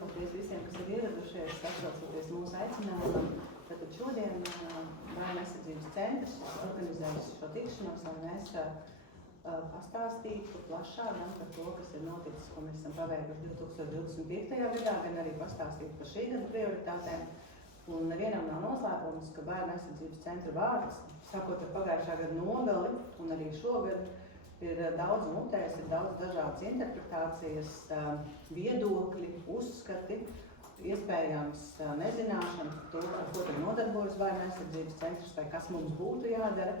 paldies visiem, kas ir ieradušies, atsaucoties mūsu aicinājumam. Tātad šodien Bērnu aizsardzības centrs organizēs šo tikšanos, lai mēs pastāstītu plašāk gan par to, kas ir noticis, ko mēs esam paveikuši 2025. gadā, gan arī pastāstītu par šī gada prioritātēm. Un nevienam nav noslēpums, ka Bērnu aizsardzības centra vārds, sākot ar pagājušā gada nogali un arī šogad, ir daudz mutēs, ir daudz dažādas interpretācijas, viedokļi, uzskati, iespējams nezināšana par to, ar ko tad nodarbojas Bērnu aizsardzības centrs vai kas mums būtu jādara,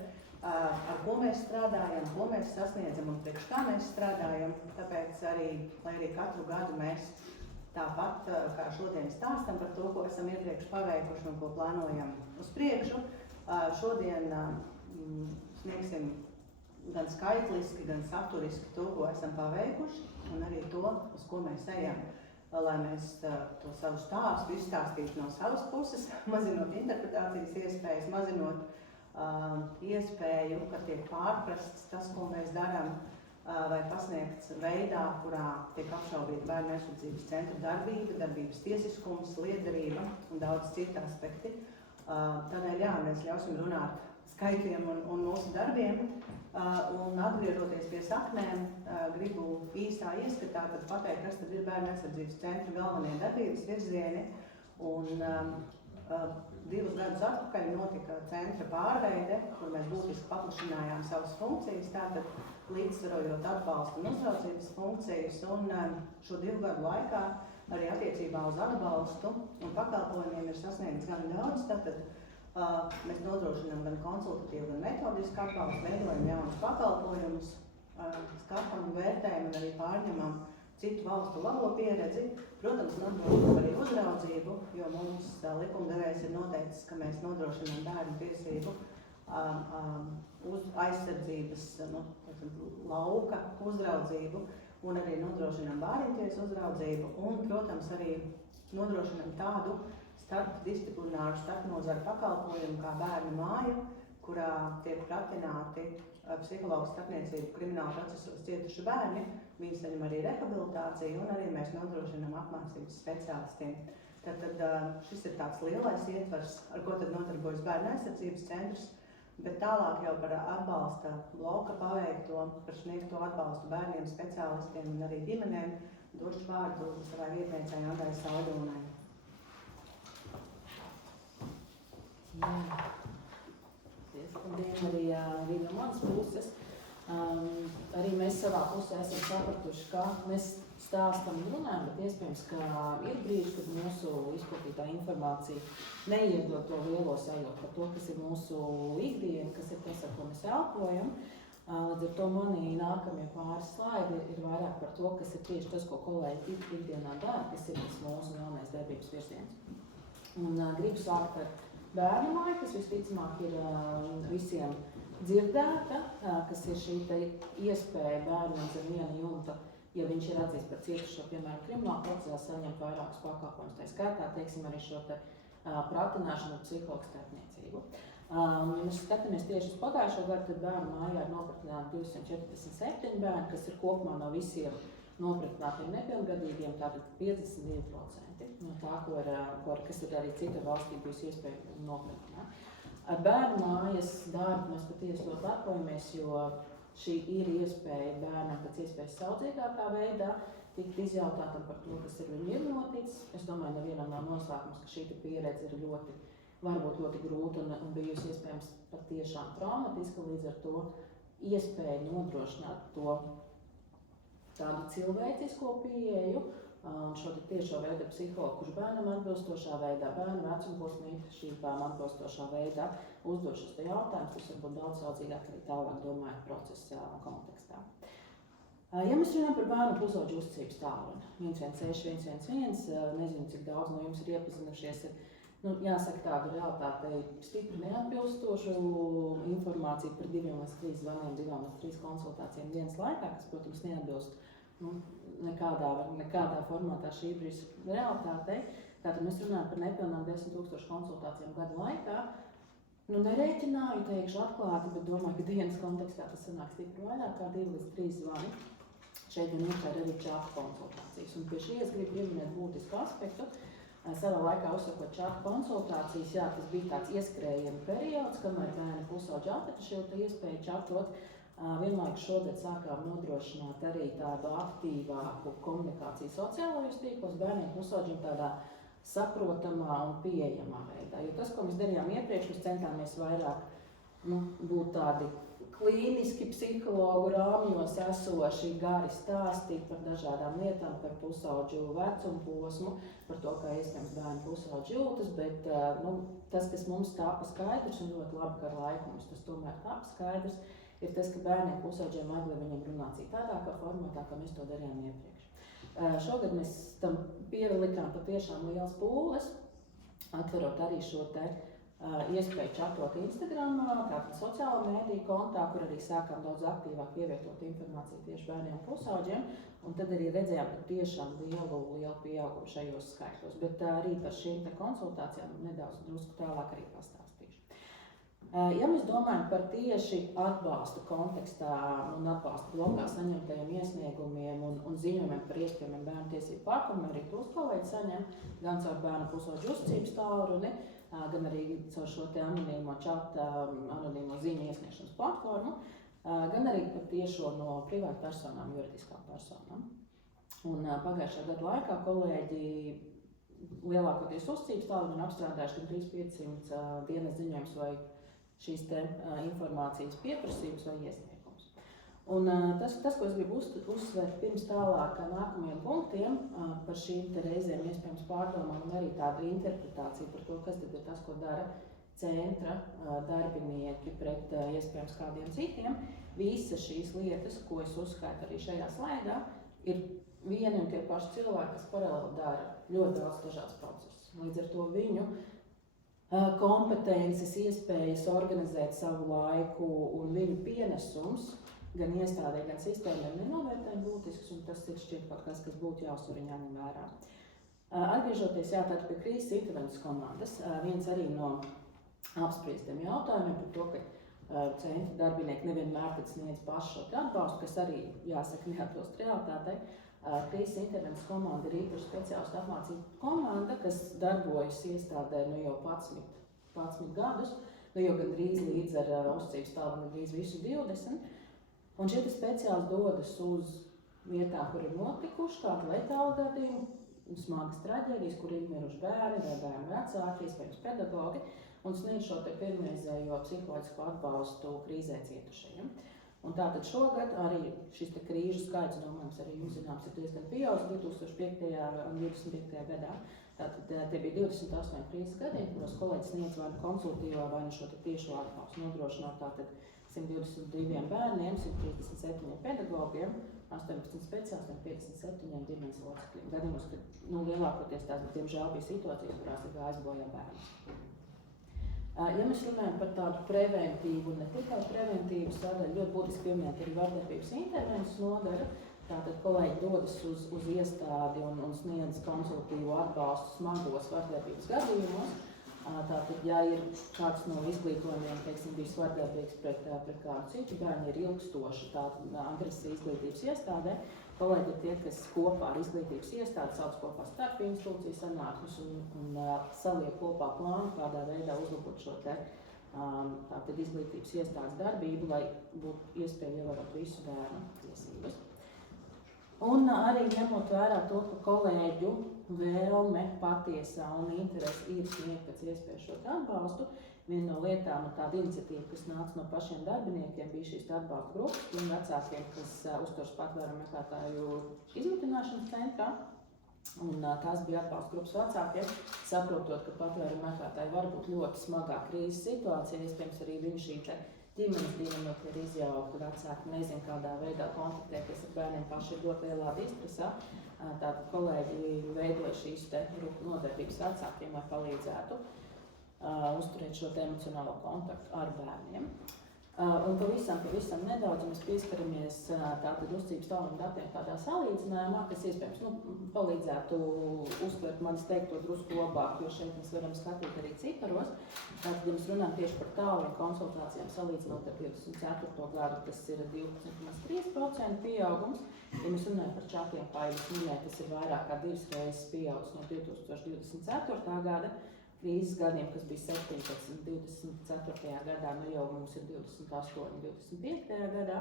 ar ko mēs strādājam, ko mēs sasniedzam un priekš kā mēs strādājam. Tāpēc arī, lai arī katru gadu mēs tāpat kā šodien stāstam par to, ko esam iepriekš paveikuši un ko plānojam uz priekšu, šodien sniegsim gan skaitliski, gan saturiski to, ko esam paveikuši, un arī to, uz ko mēs ejam, lai mēs to savu stāstu izstāstītu no savas puses, mazinot interpretācijas iespējas, mazinot iespēju, ka tiek pārprasts tas, ko mēs darām, vai pasniegts veidā, kurā tiek apšaubīta Bērnu aizsardzības centra darbība, darbības tiesiskums, lietderība un daudz citu aspekti. Tādēļ jā, mēs ļausim runāt skaitļiem un mūsu darbiem, un atgriežoties pie saknēm, gribu īsā ieskatā pateikt, kas tad ir Bērnu aizsardzības centra galvenie darbības virzieni. Un 2 gadus atpakaļ notika centra pārveide, kur mēs būtiski paplašinājām savas funkcijas, tātad līdzsvarojot atbalstu un uzraudzības funkcijas, un šo 2 gadu laikā arī attiecībā uz atbalstu un pakalpojumiem ir sasniegts gan daudz, tātad mēs nodrošinām gan konsultatīvu, gan metodisku atbalstu, veidojam jaunus pakalpojumus, skatām un vērtējam un arī pārņemam citu valstu labo pieredzi. Protams, nodrošinām arī uzraudzību, jo mums likumdevējs ir noteicis, ka mēs nodrošinām bērnu tiesību uz aizsardzības lauka uzraudzību un arī nodrošinām bērntiesas uzraudzību un, protams, arī nodrošinām tādu starpdisciplināru, starpnozaru pakalpojumu kā bērnu māja, kurā tiek pratināti psihologu starpniecību krimināla procesos cietuši bērni. Viņi saņem arī rehabilitāciju un arī mēs nodrošinām apmācības speciālistiem. Tātad šis ir tāds lielais ietvers, ar ko tad nodarbojas Bērnu aizsardzības centrs, bet tālāk jau par atbalsta bloka paveikto, par sniegto atbalstu bērniem, speciālistiem un arī ģimenēm došu vārdu savai vietniecei Andai Saudonai. Labdien arī no manas puses. Arī mēs savā pusē esam sapratuši, ka mēs stāstam un runājam, bet iespējams, ka ir brīži, kad mūsu izplatītā informācija neiedod to lielo sajūtu par to, kas ir mūsu ikdiena, kas ir tas, ar ko mēs elpojam. Līdz ar to mani nākamie pāris slaidi ir vairāk par to, kas ir tieši tas, ko kolēģi ikdienā dara, kas ir tas mūsu galvenais darbības virziens. Un gribu sākt ar bērnu māju, kas visticamāk ir visiem dzirdēta, kas ir šī iespēja bērnam zem viena jumta, ja viņš ir atzīts par cietušo, piemēram, krimināla procesā, saņemt vairākus pakalpojumus. Tā skaitā, teiksim, arī šo pratināšanu ar psihologu starpniecību. Ja mēs skatāmies tieši uz pagājušo gadu, tad bērnu mājā ir nopratināti 247 bērni, kas ir kopumā no visiem nopratinātiem nepilngadīgiem, tātad 52% no tā, kas ir arī citu valstī bijusi iespēja nopratināt. Ar bērnu mājas darbu mēs patiesi ļoti lepojamies, jo šī ir iespēja bērnam pēc iespējas saudzīgākā veidā tikt izjautātam par to, kas ar viņu ir noticis. Es domāju, nevienam nav noslēpums, ka šī pieredze ir varbūt ļoti grūta un bijusi iespējams pat tiešām traumatiska, līdz ar to iespēja nodrošināt to tādu cilvēcisko pieeju un šo tiešo veidu psihologu, kurš bērnam atbilstošā veidā, bērnu vecumposma īpašībām atbilstošā veidā uzdod šos jautājumus, kas varbūt daudz saudzīgāk arī tālāk domājot procesa kontekstā. Ja mēs runājam par bērnu pusauģu uzticības tālruni 116 111, nezinu, cik daudz no jums ir iepazinušies ar, jāsaka tādu realitātei stipri neatbilstošu informāciju par 2 līdz 3 zvaniem, 2 līdz 3 konsultācijām dienas laikā, kas, protams, neatbilst nekādā formātā šī brīža realitātei. Tātad mēs runājam par nepilnām 10 000 konsultācijām gadu laikā. Nerēķināju, teikšu atklāti, bet domāju, ka dienas kontekstā tas sanāk stipri vairāk kā 2 līdz 3 zvani. šeit gan ietver arī čatu konsultācijas. Un pie šī es gribu pieminēt būtisku aspektu. Savā laikā uzsakot čatu konsultācijas, jā, tas bija tāds ieskrējiena periods, kamēr bērni pusauģi atrada šo iespēju čatot. Vienlaikus šogad sākām nodrošināt arī tādu aktīvāku komunikāciju sociālajos tīklos bērniem pusauģiem tādā saprotamā un pieejamā veidā. Jo tas, ko mēs darījām iepriekš, mēs centāmies vairāk būt tādi klīniski psihologu rāmjos esoši, gari stāstīt par dažādām lietām, par pusauģu vecumu posmu, par to, kā iespējams bērni pusauģi jūtas, bet tas, kas mums tāpa skaidrs, un ļoti labi, ka ar laiku mums tas tomēr tāpa skaidrs, ir tas, ka bērniem pusauģiem vajag, lai viņiem runā citādākā formatā, kā mēs to darījām iepriekš. Šogad mēs tam pielikām patiešām liels pūles, atverot arī šo te iespēju čatot Instagramā, tātad sociālo mēdīju kontā, kur arī sākām daudz aktīvāk pievietot informāciju tieši bērniem un pusauģiem, un tad arī redzējām, ka tiešām lielu pieaugumu šajos skaitļos, bet arī par šīm te konsultācijām nedaudz drusku tālāk arī pastāstīšu. Ja mēs domājam par tieši atbalstu kontekstā un atbalstu blokā saņemtajiem iesniegumiem un ziņojumiem par iespējamiem bērnu tiesību pārkāpumiem, arī tos kolēģi saņem gan caur bērnu pusauģu uzticības tālruni, gan arī caur šo te anonīmo čata, anonīmo ziņu iesniegšanas platformu, gan arī par tiešo no privātu personām, juridiskām personām. Un pagājušā gada laikā kolēģi lielākoties uzticības tālruni apstrādājuši gan 500 dienas ziņojums vai šīs te informācijas pieprasījums vai iesniegums. Un tas, ko es gribu uzsvērt pirms tālāk nākamajiem punktiem par šīm te reizēm iespējams pārdomām un arī tādu interpretāciju par to, kas tad ir tas, ko dara centra darbinieki pret iespējams kādiem citiem. Visas šīs lietas, ko es uzskaitu arī šajā slaidā, ir vieni un tie paši cilvēki, kas paralēli dara ļoti daudz dažādas procesus. Līdz ar to viņu kompetences, iespējas organizēt savu laiku un viņu pienesums gan iestādē, gan sistēmai nenovērtējami būtisks, un tas ir šķiet kaut kas būtu jāuzsver un jāņem vērā. Atgriežoties tātad pie krīzes intervences komandas, viens arī no apspriestiem jautājumiem par to, ka centra darbinieki nevienmēr sniedz pašu šo atbalstu, kas arī jāsaka neatbilst realitātei. Krīzes intervences komanda ir īpaši speciālistu apmācība komanda, kas darbojas iestādē jau 11 gadus, jau gandrīz līdz ar uzticības tālruni gandrīz visu 20. Un šie speciālisti dodas uz vietām, kur ir notikuši kādi letāli gadījumi, smagas traģēdijas, kur ir miruši bērni vai bērnu vecāki, iespējams pedagogi, un sniedz šo te pirmreizējo psiholoģisko atbalstu krīzē cietušajiem. Un tātad šogad arī šis te krīžu skaits, domājams, arī jums zināms, ir diezgan pieaudzis 2005. un 2025. gadā. Tātad tie bija 28 krīzes gadījumi, kuros kolēģis sniedz vai konsultīvo vai šo te tiešo atbalstu nodrošināt tātad 122 bērniem, 137 pedagogiem, 18 speciālistiem, 57 ģimenes locekļiem. Gadījumos, ka lielākoties tās, diemžēl, bija situācijas, kurās ir gājis bojā bērns. Ja mēs runājam par tādu preventīvu un ne tikai preventīvu sadaļu, ļoti būtiski pieminēt arī vardarbības intervences nodaļu. Tātad kolēģi dodas uz iestādi un sniedz konsultīvu atbalstu smagos vardarbības gadījumos. Tātad, ja ir kāds no izglītojumiem, teiksim, bijis vardarbīgs pret kādu citu bērnu, ir ilgstoši tāda agresija izglītības iestādē, kolēģi ir tie, kas kopā ar izglītības iestādi sauc kopā starp institūciju sanāksmes un saliek kopā plānu, kādā veidā uzlabot šo te tātad izglītības iestādes darbību, lai būtu iespēja ievērot visu bērnu tiesības. Un arī ņemot vērā to, ka kolēģu vēlme patiesā un interesi ir sniegt pēc iespējas šo atbalstu, viena no lietām un tāda iniciatīva, kas nāca no pašiem darbiniekiem, bija šīs atbalsta grupas tiem vecākiem, kas uzturas patvērumu meklētāju izmitināšanas centrā. Un tās bija atbalsta grupas vecākiem, saprotot, ka patvērumu meklētāji var būt ļoti smagā krīzes situācijā, iespējams arī viņu šī ģimenes dinamika ir izjaukta, vecāki nezin, kādā veidā kontaktēties ar bērniem, paši ir ļoti lielā dispresā. Tātad kolēģi veidoja šīs te nodarbības vecākiem, lai palīdzētu uzturēt šo emocionālo kontaktu ar bērniem. Un pavisam nedaudz mēs pieskaramies tātad uzticības tālruņa datiem tādā salīdzinājumā, kas iespējams palīdzētu uztvert manis teikto drusku labāk, jo šeit mēs varam skatīt arī ciparos. Tātad, ja mēs runājam tieši par tālruņa konsultācijām salīdzinot ar 24. gadu, tas ir 12,3% pieaugums. Ja mēs runājam par čatiem, kā jau es minēju, tas ir vairāk kā 2 reizes pieaugs no 2024. gada. Krīzes gadiem, kas bija 17, 24. gadā, nu jau mums ir 28, 25. gadā,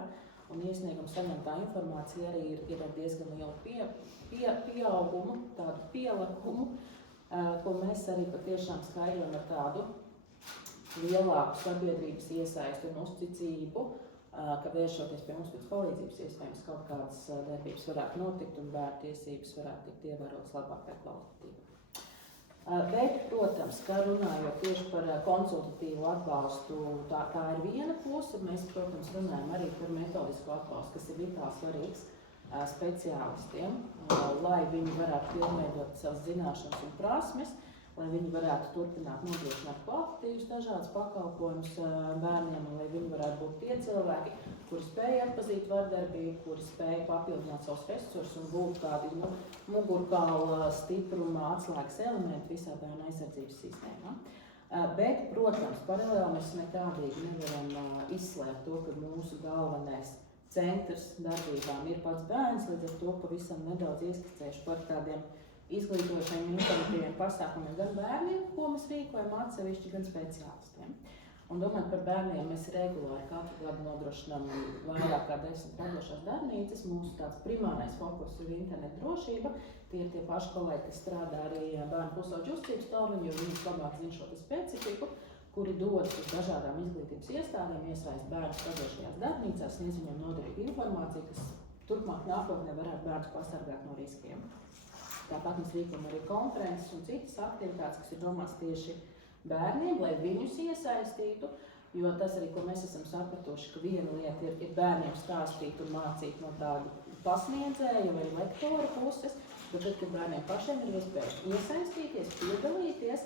un iesnieguma saņemtā informācija arī ir ar diezgan lielu pieaugumu, tādu pielikumu, ko mēs arī patiešām skaidrojam ar tādu lielāku sabiedrības iesaisti un uzticību, ka vēršoties pie mums pēc palīdzības, iespējams kaut kādas darbības varētu notikt un bērnu tiesības varētu tikt ievērotas labāk vai kvalitatīvi. Bet, protams, kā runājot tieši par konsultatīvu atbalstu, tā ir viena puse. Mēs, protams, runājam arī par metodisko atbalstu, kas ir vitāli svarīgs speciālistiem, lai viņi varētu pilnveidot savas zināšanas un prasmes, lai viņi varētu turpināt nodrošināt kvalitatīvus dažādas pakalpojumus bērniem, un lai viņi varētu būt tie cilvēki, kuri spēja atpazīt vardarbību, kuri spēja papildināt savus resursus un būt tādi mugurkaula stipruma atslēgas elementi visā bērnu aizsardzības sistēmā. Bet, protams, paralēli mēs nekādīgi nevaram izslēgt to, ka mūsu galvenais centrs darbībām ir pats bērns, līdz ar to pavisam nedaudz ieskicējuši par tādiem izglītošiem informatīviem pasākumiem gan bērniem, ko mēs rīkojam atsevišķi, gan speciālistiem. Un domājot par bērniem, mēs regulāri katru gadu nodrošinām vairāk kā 10 radošās darbnīcas. Mūsu tāds primārais fokus ir internetu drošība. Tie ir tie paši kolēģi, kas strādā arī bērnu pusauģu uzticības tālruņu, jo viņi labāk zina šo specifiku, kuri dodas uz dažādām izglītības iestādēm, iesaist bērnus radošajās darbnīcās, sniedz viņiem noderīgu informāciju, kas turpmāk nākotnē varētu bērnus pasargāt no riskiem. Tāpat mēs rīkojam arī konferences un citas aktivitātes, kas ir domāts tieši bērniem, lai viņus iesaistītu, jo tas arī, ko mēs esam sapratuši, ka viena lieta ir bērniem stāstīt un mācīt no tādu pasniedzēju vai lektora puses, bet tad, kad bērniem pašiem ir iespēja iesaistīties, piedalīties,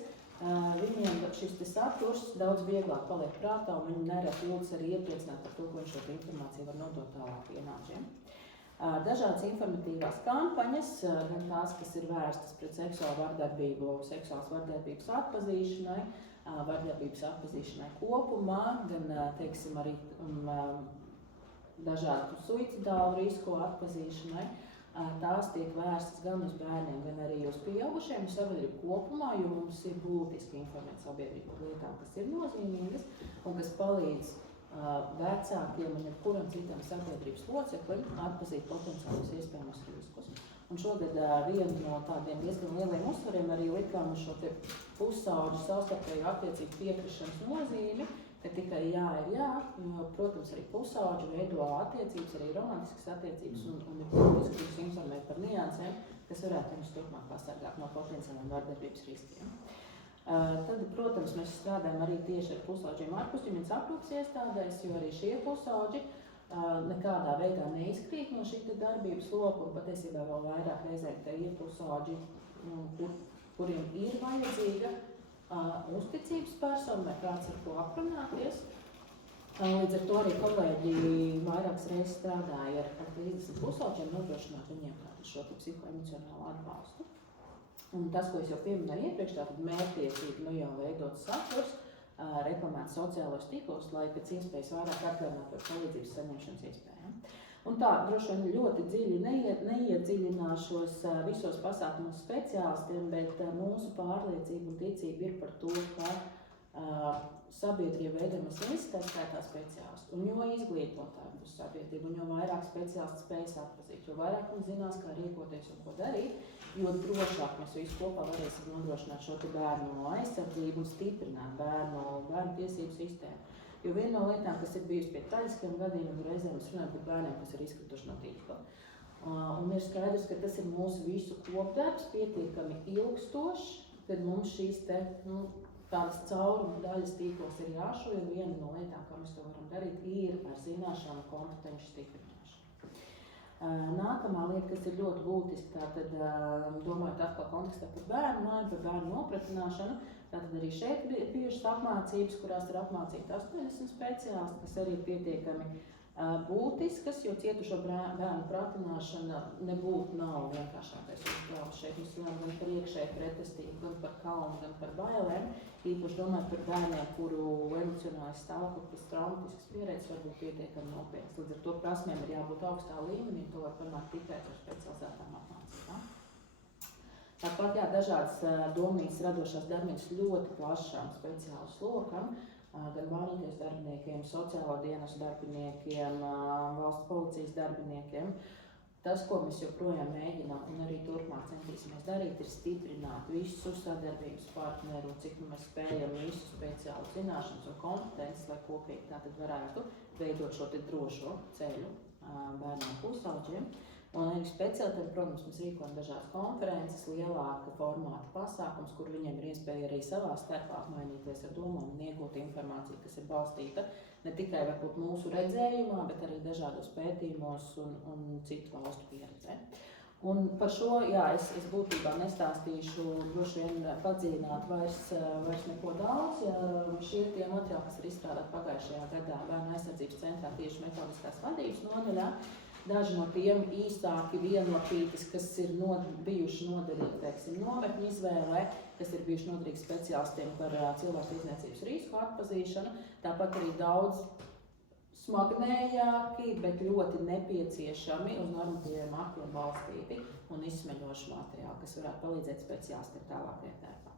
viņiem šis saturs daudz vieglāk paliek prātā un viņi nereti jūtas arī iepriecināt par to, ko viņš šo informāciju var nodot tālāk pienāčiem. Dažādas informatīvās kampaņas, gan tās, kas ir vērstas pret seksuālu vardarbību, seksuālas vardarbības atpazīšanai, vardarbības atpazīšanai kopumā, gan, teiksim, arī dažādu suicidālu risku atpazīšanai. Tās tiek vērstas gan uz bērniem, gan arī uz pieaugušiem un sabiedrību kopumā, jo mums ir būtiski informēt sabiedrību par lietām, kas ir nozīmīgas un kas palīdz vecākiem un jebkuram citam sabiedrības loceklim atpazīt potenciālus iespējamos riskus. Un šogad vienu no tādiem diezgan lieliem uzsvariem arī likām šo te pusauģu savstarpēju attiecību piekrišanas nozīmi, ka tikai jā ir jā, jo, protams, arī pusauģi veido attiecības, arī romantiskas attiecības un ir būtiski jūs informēt par niansēm, kas varētu viņus turpmāk pasargāt no potenciāliem vardarbības riskiem. Tad, protams, mēs strādājam arī tieši ar pusauģiem ārpus ģimenes aprūpes iestādēs, jo arī šie pusauģi nekādā veidā neizkrīt no šī darbības loka, un patiesībā vēl vairāk reizēm te ir pusauģi, kuriem ir vajadzīga uzticības persona vai kāds ar ko aprunāties. Līdz ar to arī kolēģi vairākas reizes strādāja ar 30 pusauģiem, nodrošināt viņiem šo psihoemocionālu atbalstu. Un tas, ko es jau pieminēju iepriekš, tātad mērķtiecīgi jau veidots saturs, reklamēts sociālos tīklos, lai pēc iespējas vairāk atgādinātu par palīdzības saņemšanas iespējām. Un tā, droši vien ļoti dziļi neiedziļināšos visos pasākumus speciālistiem, bet mūsu pārliecība un ticība ir par to, ka sabiedrība veidojamas neizskaitā speciālisti, un jo izglītotāji būs sabiedrība, un jo vairāk speciālisti spējas atpazīt, jo vairāk viņi zinās, kā rīkoties un ko darīt, jo drošāk mēs visi kopā varēsim nodrošināt šo bērnu aizsardzību un stiprināt bērnu tiesību sistēmu. Jo viena no lietām, kas ir bijusi pie traģiskiem gadījumiem, reizēm mēs runājam par bērniem, kas ir izkrituši no tīkla. Un ir skaidrs, ka tas ir mūsu visu kopdarbs, pietiekami ilgstošs, kad mums šīs tādas caurumu daļas tīklos ir jāšo, un viena no lietām, kā mēs to varam darīt, ir ar zināšanu kompetenci stiprināšanu. Nākamā lieta, kas ir ļoti būtiska, tātad domājot atkal kontekstā par bērnu māju, par bērnu nopratināšanu, tātad arī šeit ir bijušas apmācības, kurās ir apmācīti 80 speciālisti, kas arī ir pietiekami būtiskas, jo cietušo bērnu pratināšana nebūtu nav vienkāršākais uzdevums. Šeit mēs runājam gan par iekšēju pretestību, gan par kaunu, gan par bailēm. Īpaši domājot par bērniem, kuru emocionālais stāvoklis, traumatisks pieredzes var būt pietiekami nopietns. Līdz ar to prasmēm ir jābūt augstā līmenī, to var panākt tikai ar specializētām apmācībām. Tāpat dažādas domnīcas radošās darbības ļoti plašām speciālu slokam, gan mānīties darbiniekiem, sociālo dienas darbiniekiem, valsts policijas darbiniekiem. Tas, ko mēs joprojām mēģinām un arī turpmāk centīsimies darīt, ir stiprināt visu sadarbības partneru, cik mēs spējam visu speciālu zināšanas un kompetences, lai kopīgi tātad varētu veidot šo te drošo ceļu bērniem pusauģiem. Un arī speciālitāte, protams, mēs rīkojam dažādas konferences, lielāka formāta pasākums, kur viņiem ir iespēja arī savā starpā apmainīties ar domām un iegūt informāciju, kas ir balstīta ne tikai varbūt mūsu redzējumā, bet arī dažādos pētījumos un citu valstu pieredzē. Un par šo, es būtībā nestāstīšu, droši vien padziļināt vairs neko daudz. Šie tie materiāli, kas ir izstrādāti pagājušajā gadā Bērnu aizsardzības centrā tieši metodiskās vadības nodaļā, daži no tiem īsāki vienlapītis, kas ir bijuši noderīgi, teiksim, nometņu izvēlē, kas ir bijuši noderīgi speciālistiem par cilvēku tirdzniecības risku atpazīšanu, tāpat arī daudz smagnējāki, bet ļoti nepieciešami uz normatīviem aktiem balstīti un izsmeļoši materiāli, kas varētu palīdzēt speciālistiem tālākajā darbā.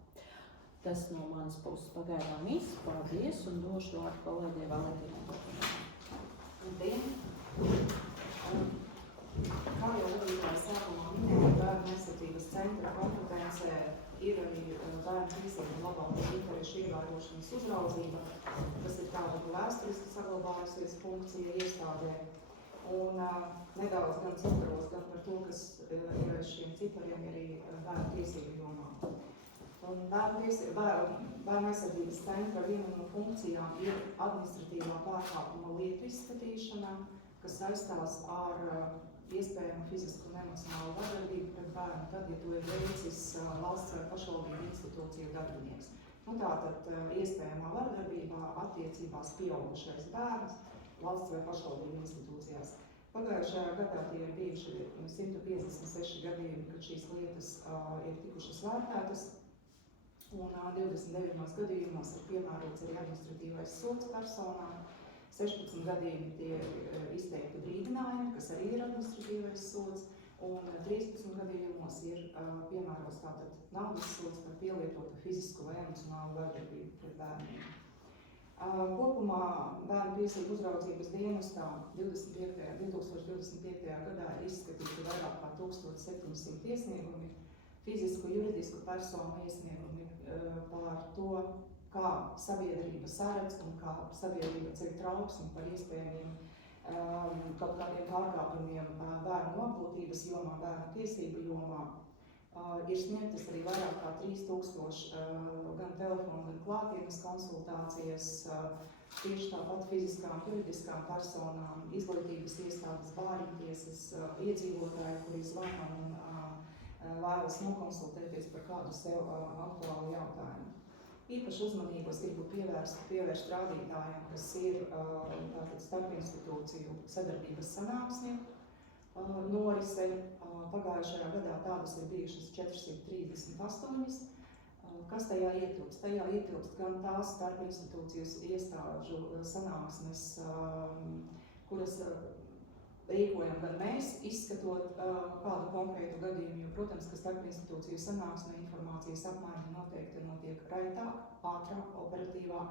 Tas no manas puses pagaidām viss. Paldies un došu vārdu kolēģei Valentīnai. Labdien! Kā jau vadītāja sākumā minēja, Bērnu aizsardzības centra kompetencē ir arī bērnu tiesību un labāku interešu ievērošanas uzraudzība, kas ir tāda vēsturiski saglabājusies funkcija iestādē. Un nedaudz gan ciparos, gan par to, kas ir aiz šiem cipariem, arī bērnu tiesību jomā. Un Bērnu aizsardzības centra viena no funkcijām ir administratīvā pārkāpuma lietu izskatīšana, kas saistās ar iespējamu fizisku un emocionālu vardarbību pret bērnu, tad, ja to ir veicis valsts vai pašvaldību institūciju darbinieks. Tātad iespējamā vardarbībā attiecībās pieaugušais bērns valsts vai pašvaldību institūcijās. Pagājušajā gadā tie ir bijuši 156 gadījumi, kad šīs lietas ir tikušas vērtētas, un 29 gadījumos ir piemērots arī administratīvais sods personām. 16 gadījumi tie izteikti brīdinājumi, kas arī ir administratīvais sods, un 13 gadījumos ir piemērots tātad naudas sods par pielietotu fizisku vai emocionālu vardarbību pret bērniem. Kopumā Bērnu tiesību uzraudzības dienestā 2025. gadā ir izskatīti vairāk kā 1700 iesniegumi, fizisku, juridisku personu iesniegumi par to, kā sabiedrība saredz un kā sabiedrība ceļ trauksmi par iespējamiem kaut kādiem pārkāpumiem bērnu nopūtības jomā, bērnu tiesību jomā. Ir sniegtas arī vairāk kā 3000 gan telefonu, gan klātienes konsultācijas, tieši tāpat fiziskām, juridiskām personām, izglītības iestādes, bāriņtiesas, iedzīvotāji, kuri zvana un vēlas nokonsultēties par kādu sev aktuālu jautājumu. Īpaši uzmanības gribu pievērst rādītājiem, kas ir starpinstitūciju sadarbības sanāksmju norise. Pagājušajā gadā tādas ir bijušas 438. Kas tajā ietilpst? Tajā ietilpst gan tās starpinstitūcijas iestāžu sanāksmes, kuras rīkojam gan mēs, izskatot kādu konkrētu gadījumu, jo, protams, ka starpinstitūciju sanāksme informācijas apmaiņa noteikti notiek raitāk, ātrāk, operatīvāk.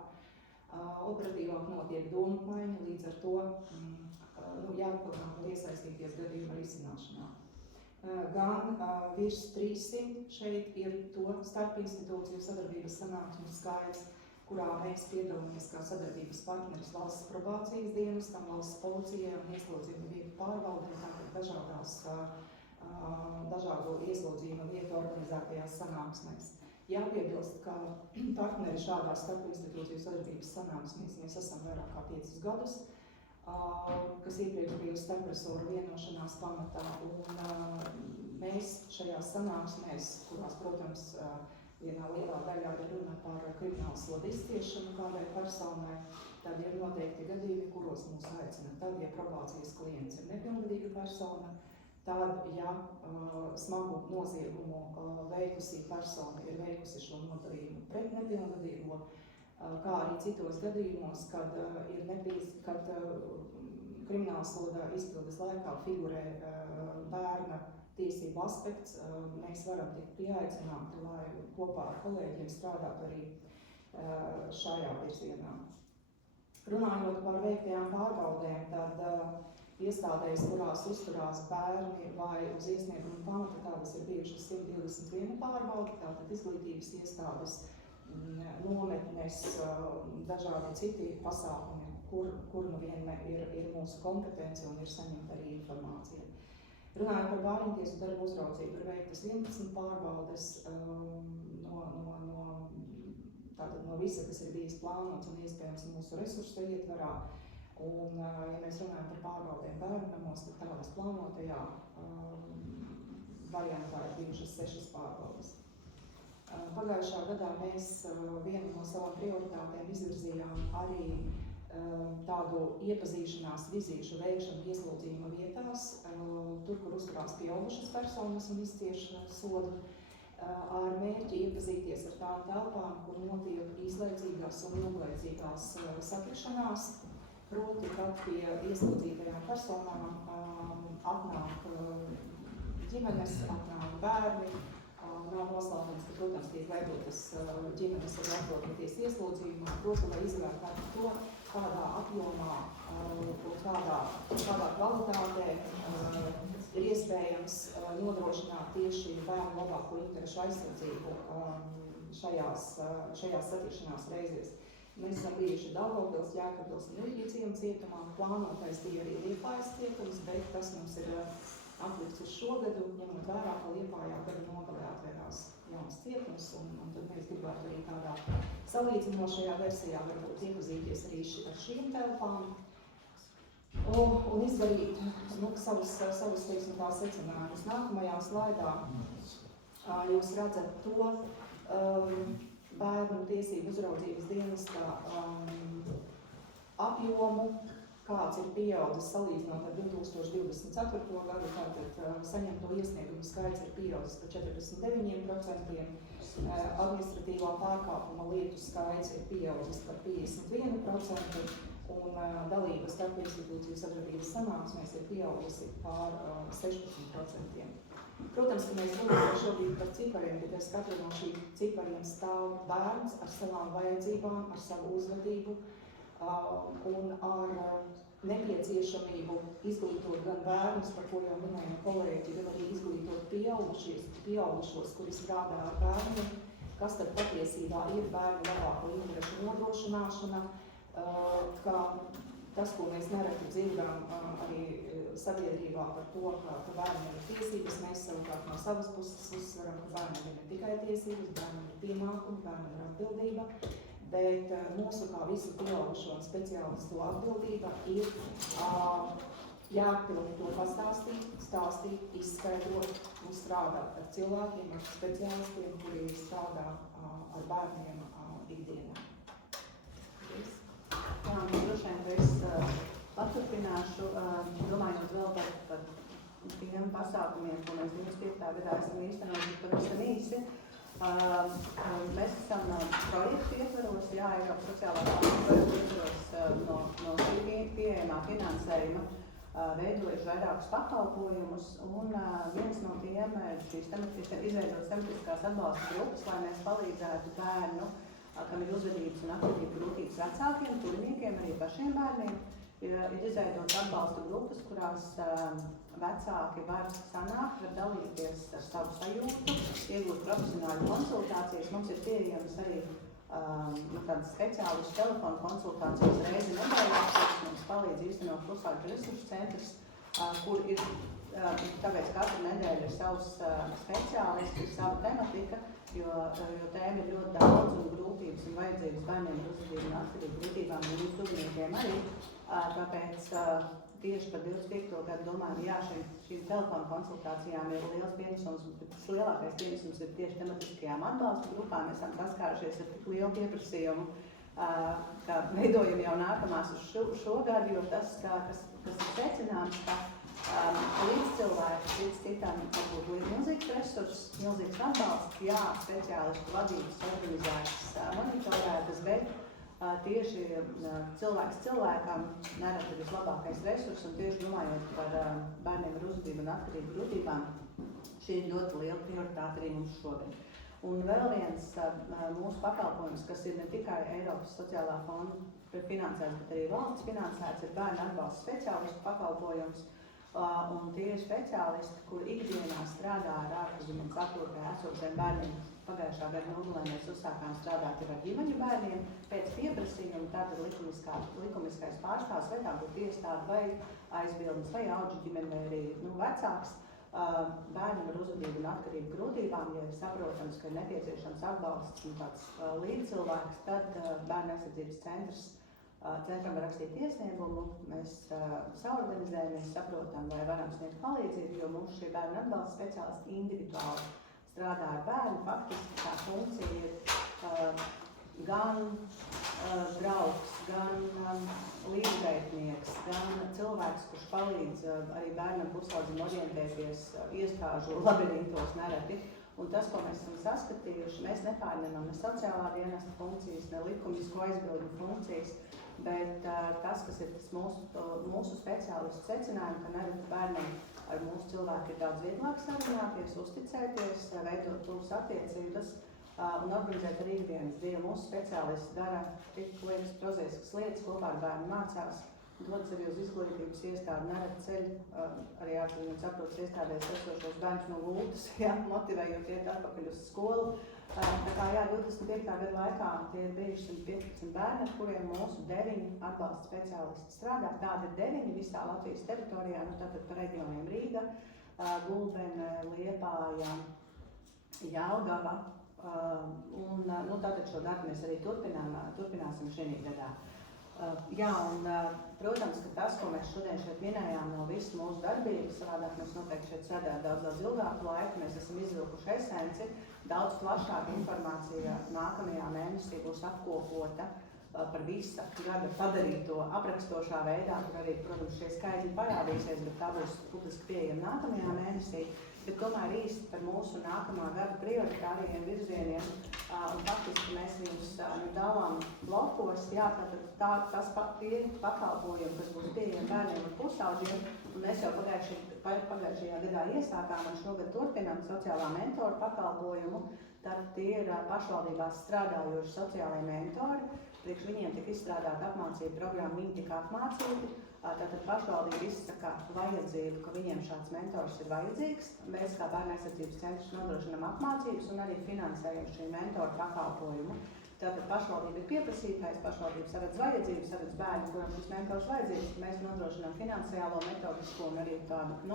Operatīvāk notiek domu apmaiņa, līdz ar to jāpagalvo iesaistīties gadījuma risināšanā. Gan virs 300 šeit ir to starpinstitūciju sadarbības sanāksmes skaits, kurā mēs piedalāmies kā sadarbības partneris valsts probācijas dienestam, valsts policijai un ieslodzījumu vietu pārvaldē, tātad dažādu ieslodzījumu vietu organizētajās sanāksmēs. Jāpiebilst, ka partneri šādās starpinstitūciju sadarbības sanāksmēs mēs esam vairāk kā 5 gadus. kas iepriekš bija uz starpresoru vienošanās pamatā. Un mēs šajās sanāksmēs, kurās, protams, vienā lielā daļā ir runa par kriminālu sodu izciešanu kādai personai, tad ir noteikti gadījumi, kuros mūs aicina. Tad, ja probācijas klients ir nepilngadīga persona, tad, ja smagu noziegumu veikusī persona ir veikusi šo nodarījumu pret nepilngadīgo, kā arī citos gadījumos, kad krimināla soda izpildes laikā figurē bērna tiesību aspekts, mēs varam tikt pieaicināti, lai kopā ar kolēģiem strādātu arī šajā virzienā. Runājot par veiktajām pārbaudēm, tad iestādēs, kurās uzturās bērni vai uz iesniegumu pamata, tādas ir bijušas 121 pārbaudi, tātad izglītības iestādes, nometnes, dažādi citi pasākumi, kur nu vien ir mūsu kompetence un ir saņemta arī informācija. Runājot par bērntiesību darbu uzraudzību, ir veiktas 11 pārbaudes no visa, kas ir bijis plānots un iespējams mūsu resursu ietvarā. Un, ja mēs runājam par pārbaudēm bērnu namos, tad tādas plānotajā variantā ir bijušas 6 pārbaudes. Pagājušā gadā mēs vienu no savām prioritātēm izvirzījām arī tādu iepazīšanās vizīšu veikšanu ieslodzījuma vietās, tur, kur uzturās pieaugušas personas un izcieš sodu, ar mērķi iepazīties ar tām telpām, kur notiek īslaicīgās un ilglaicīgās satikšanās, proti, kad pie ieslodzītajām personām atnāk ģimenes, atnāk bērni. Nav noslēpums, ka, protams, tiek veidotas ģimenes ar atrodoties ieslodzījumā, proti, lai izvērtētu to, kādā apjomā un kādā kvalitātē ir iespējams nodrošināt tieši bērnu labāko interešu aizsardzību šajās satikšanās reizēs. Mēs esam bijuši Daugavpils, Jēkabpils un Rīgas cietumā, plānotais bija arī Liepājas cietums, bet tas mums ir atlikts uz šogadu, ņemot vērā, ka Liepājā gada nogalē atvērās jauns cietums, un tad mēs gribētu arī tādā salīdzinošajā versijā varbūt iepazīties arī ar šīm telpām un izdarīt savus teiksim, tā secinājumus. Nākamajā slaidā jūs redzat to bērnu tiesību uzraudzības dienesta apjomu, kāds ir pieaudzis salīdzinot ar 2024. gadu, tātad saņemto iesniegumu skaits ir pieaudzis par 49%, administratīvā pārkāpuma lietu skaits ir pieaudzis par 51%, un dalība starp institūciju sadarbības sanāksmēs ir pieaugusi par 16%. Protams, ka mēs runājam šobrīd par cipariem, bet aiz katra no šī cipariem stāv bērns ar savām vajadzībām, ar savu uzvedību, un ar nepieciešamību izglītot gan bērnus, par ko jau minēja kolēģi, gan arī izglītot pieaugušos, kuri strādā ar bērniem, kas tad patiesībā ir bērnu labāko interešu nodrošināšana, ka tas, ko mēs nereti dzirdam arī sabiedrībā par to, ka bērniem ir tiesības, mēs savukārt no savas puses uzsveram, ka bērniem ir ne tikai tiesības, bērniem ir pienākumi, bērniem ir atbildība, bet mūsu kā visu pieaugušo un speciālistu atbildība ir jāpilni to pastāstīt, stāstīt, izskaidrot un strādāt ar cilvēkiem, ar speciālistiem, kuri strādā ar bērniem ikdienā. Jā, droši vien, ka es paturpināšu, domājot vēl par tiem pasākumiem, ko mēs 25. gadā esam īstenojuši pavisam īsi. Mēs esam projektu ietvaros, Eiropas sociālā projektu ietvaros no šī pieejamā finansējuma veidojuši vairākus pakalpojumus, un viens no tiem ir izveidot tematiskās atbalsta grupas, lai mēs palīdzētu bērnu, kam ir uzvedības un attīstības grūtības vecākiem, tuviniekiem, arī pašiem bērniem, ir izveidot atbalsta grupas, kurās vecāki var sanākt, var dalīties ar savu sajūtu, iegūt profesionāļu konsultācijas. Mums ir pieejams arī tādas speciālistu telefonu konsultācijas reizi nedēļā, kas mums palīdz īstenot Klusāku resursu centrs, kur ir, tāpēc katru nedēļu ir savs speciālists, ir sava tematika, jo tēma ir ļoti daudz un grūtības un vajadzības bērniem ar uzvedību un attīstības grūtībām un viņu tuviniekiem arī. Tāpēc tieši par 25. gadu domājam, jā, šīm telefonu konsultācijām ir liels pienesums, bet tas lielākais pienesums ir tieši tematiskajām atbalsta grupām. Mēs esam saskārušies ar tik lielu pieprasījumu, ka veidojam jau nākamās uz šo gadu, jo tas, kas ir secināms, ka līdzcilvēki cits citam varbūt milzīgs resurss, milzīgs atbalsts, jā, speciālistu vadības, organizētas, monitorētas, bet tieši cilvēks cilvēkam nerad ir vislabākais resurss, un tieši domājot par bērniem ar uzvedību un atkarību grūtībām, šī ir ļoti liela prioritāte arī mums šodien. Un vēl viens mūsu pakalpojums, kas ir ne tikai Eiropas sociālā fonda finansēts, bet arī valsts finansēts, ir bērnu atbalsta speciālistu pakalpojums. Un tie ir speciālisti, kuri ikdienā strādā ar ārpusģimenes aprūpē esošiem bērniem. Pagājušā gada nogalē mēs uzsākām strādāt ar ģimeņu bērniem. Pēc pieprasījuma tātad likumiskais pārstāvs, vai tā būtu iestāde, vai aizbildnis, vai audžu ģimene, vai arī vecāks. Bērniem ar uzvedību un atkarību grūtībām, ja ir saprotams, ka ir nepieciešams atbalsts un tāds līdzcilvēks, tad Bērnu aizsardzības centram var rakstīt iesniegumu, mēs saorganizējamies, saprotam, vai varam sniegt palīdzību, jo mums šie bērnu atbalsta speciālisti individuāli strādā ar bērnu. Faktiski tā funkcija ir gan draugs, gan līdzgaitnieks, gan cilvēks, kurš palīdz arī bērnam pusaudzim orientēties iestāžu labirintos nereti. Un tas, ko mēs esam saskatījuši, mēs nepārņemam ne sociālā dienesta funkcijas, ne likumisko aizbildņu funkcijas, bet tas, kas ir tas mūsu speciālistu secinājumi, ka nereti bērniem ar mūsu cilvēku ir daudz vieglāk sarunāties, uzticēties, veidot tuvas attiecības un organizēt arī ikdienas dzīvi. Mūsu speciālisti dara tik liekas prozaiskas lietas, kopā ar bērnu mācās, dodas arī uz izglītības iestādi, nereti ceļ arī ārpusģimenes aprūpes iestādēs esošos bērnus no gultas, motivējot iet atpakaļ uz skolu. Tā kā 25. gada laikā tie ir bijuši 115 bērni, ar kuriem mūsu 9 atbalsta speciālisti strādā. Tādi ir 9 visā Latvijas teritorijā, tātad par reģioniem Rīga, Gulbene, Liepāja, Jelgava. Tātad šo darbu mēs arī turpināsim šī gadā. Protams, ka tas, ko mēs šodien šeit minējām, nav viss mūsu darbības, savādāk mēs noteikti šeit sēdētu daudz ilgāku laiku. Mēs esam izvilkuši esenci, daudz plašāka informācija nākamajā mēnesī būs apkopota par visa gada padarīto aprakstošā veidā, kur arī, protams, šie skaitļi parādīsies, bet tā būs publiski pieejama nākamajā mēnesī. Bet tomēr īsti par mūsu nākamā gada prioritāriem virzieniem, un faktiski mēs viņus dalām blokos, tie pakalpojumi, kas būs pieejami bērniem un pusauģiem, un mēs jau pagājušajā gadā iesākām un šogad turpinām sociālā mentora pakalpojumu, tad tie ir pašvaldībās strādājoši sociālai mentori, priekš viņiem tika izstrādāta apmācība programma, viņi tika apmācīti. Tātad pašvaldība izsaka vajadzību, ka viņiem šāds mentors ir vajadzīgs. Mēs kā Bērnu aizsardzības centrs nodrošinām apmācības un arī finansējam šī mentora pakalpojumu. Tātad pašvaldība ir pieprasītājs, pašvaldība saredz vajadzību, saredz bērnu, kuram šis mentors vajadzīgs. Mēs nodrošinām finansiālo, metodisko un arī tādu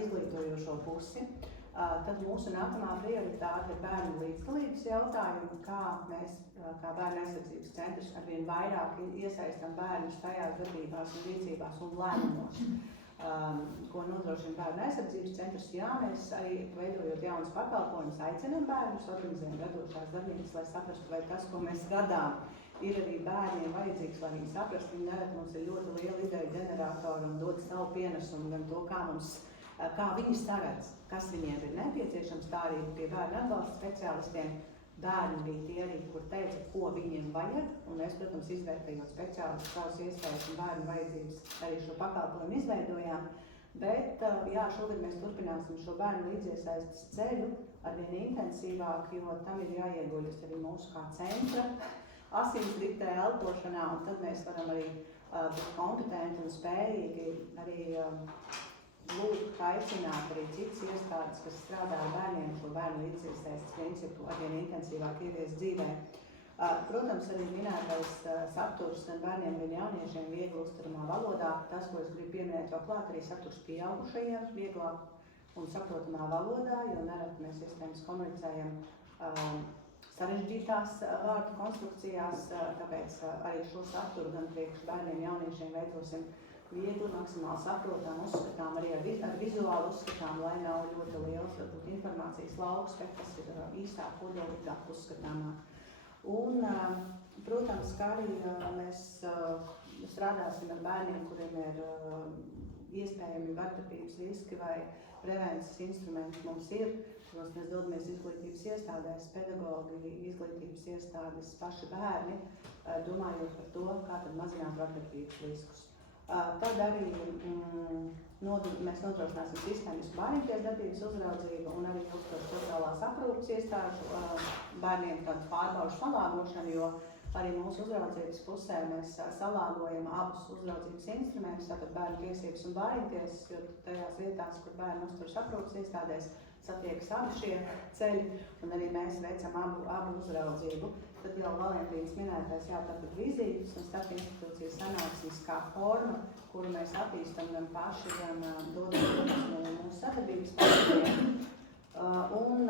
izglītojošo pusi. Tad mūsu nākamā prioritāte ir bērnu līdzdalības jautājumi, kā mēs, kā Bērnu aizsardzības centrs, arvien vairāk iesaistam bērnus tajās darbībās un rīcībās un lēmumos, ko nodrošina Bērnu aizsardzības centrs. Jā, mēs arī veidojot jaunas pakalpojumus aicinām bērnus, organizējam radošās darbības, lai saprastu, vai tas, ko mēs radām, ir arī bērniem vajadzīgs, lai viņi saprastu. Viņi nerad mums ir ļoti liela ideja ģeneratori un dod savu pienesumu gan to, kā viņi saredz, kas viņiem ir nepieciešams, tā arī pie bērnu atbalsta speciālistiem. Bērni bija tie arī, kur teica, ko viņiem vajag, un mēs, protams, izvērtējot speciālistu savus iespējas un bērnu vajadzības, arī šo pakalpojumu izveidojām. Bet, šogad mēs turpināsim šo bērnu līdziesaistes ceļu arvien intensīvāk, jo tam ir jāieguļas arī mūsu kā centra asinsriktē elpošanā, un tad mēs varam arī būt kompetenti un spējīgi arī lūgt, aicināt arī citas iestādes, kas strādā ar bērniem, šo bērnu līdziesaistes principu arvien intensīvāk ieviest dzīvē. Protams, arī minētais saturs gan bērniem, gan jauniešiem viegli uztveramā valodā. Tas, ko es gribu pieminēt vēl klāt, arī saturs pieaugušajiem vieglā un saprotamā valodā, jo nerad mēs iespējams komunicējam sarežģītās vārdu konstrukcijās, tāpēc arī šo saturu gan priekš bērniem, jauniešiem veidosim viegli, maksimāli saprotam, uzskatām, arī ar vizuālu uzskatām, lai nav ļoti liels informācijas lauks, bet tas ir īsāk, kodolīgāk uzskatāmāk. Un, protams, kā arī mēs strādāsim ar bērniem, kuriem ir iespējami vardarbības riski vai prevences instrumenti mums ir, kuros mēs dodamies izglītības iestādēs, pedagogi, izglītības iestādes, paši bērni, domājot par to, kā tad mazināt vardarbības riskus. Tad arī mēs nodrošināsim sistēmisku bērnības darbības uzraudzību un arī sociālās aprūpes iestāžu bērniem tādu pārbaužu salāgošanu, jo arī mūsu uzraudzības pusē mēs salāgojam abus uzraudzības instrumentus, tātad bērnu tiesības un bērntiesas, jo tajās vietās, kur bērnu uzturas aprūpes iestādēs, satiekas abi šie ceļi, un arī mēs veicam abu uzraudzību. Tad jau Valentīnas minētais, tātad vizītes un starp institūciju sanāksmes kā forma, kuru mēs attīstam gan paši, gan dodam mūsu sadarbības partneriem. Un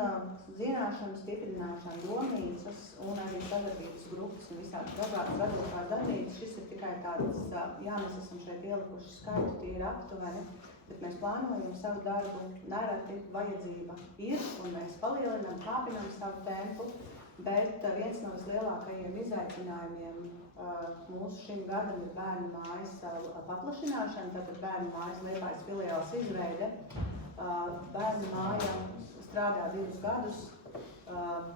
zināšanu stiprināšana, domnīcas un arī sadarbības grupas un visādi progrāmas radošās darbības. Šis ir tikai tāds, mēs esam šeit ielikuši skaitu, tie ir aptuveni, bet mēs plānojam savu darbu, nereti vajadzība ir, un mēs palielinam, kāpinam savu tempu, bet viens no vislielākajiem izaicinājumiem mūsu šim gadam ir bērnu mājas paplašināšana, tātad bērnu mājas Liepājas filiāles izveide. Bērnu māja strādā 2 gadus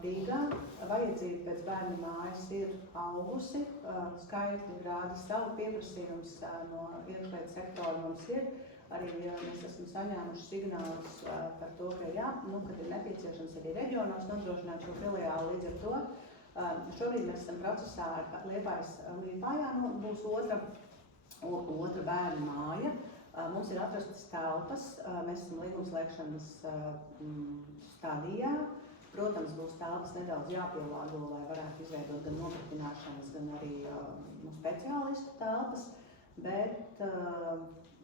Rīgā, vajadzība pēc bērnu mājas ir augusi, skaitļi rāda savu pieprasījums no iekšlietu sektora mums ir. Arī mēs esam saņēmuši signālus par to, ka kad ir nepieciešams arī reģionos nodrošināt šo filiāli. Līdz ar to šobrīd mēs esam procesā ar Liepājā, būs otra bērnu māja. Mums ir atrastas telpas, mēs esam līgumslēgšanas stadijā. Protams, būs telpas nedaudz jāpielāgo, lai varētu izveidot gan nopratināšanas, gan arī speciālistu telpas, bet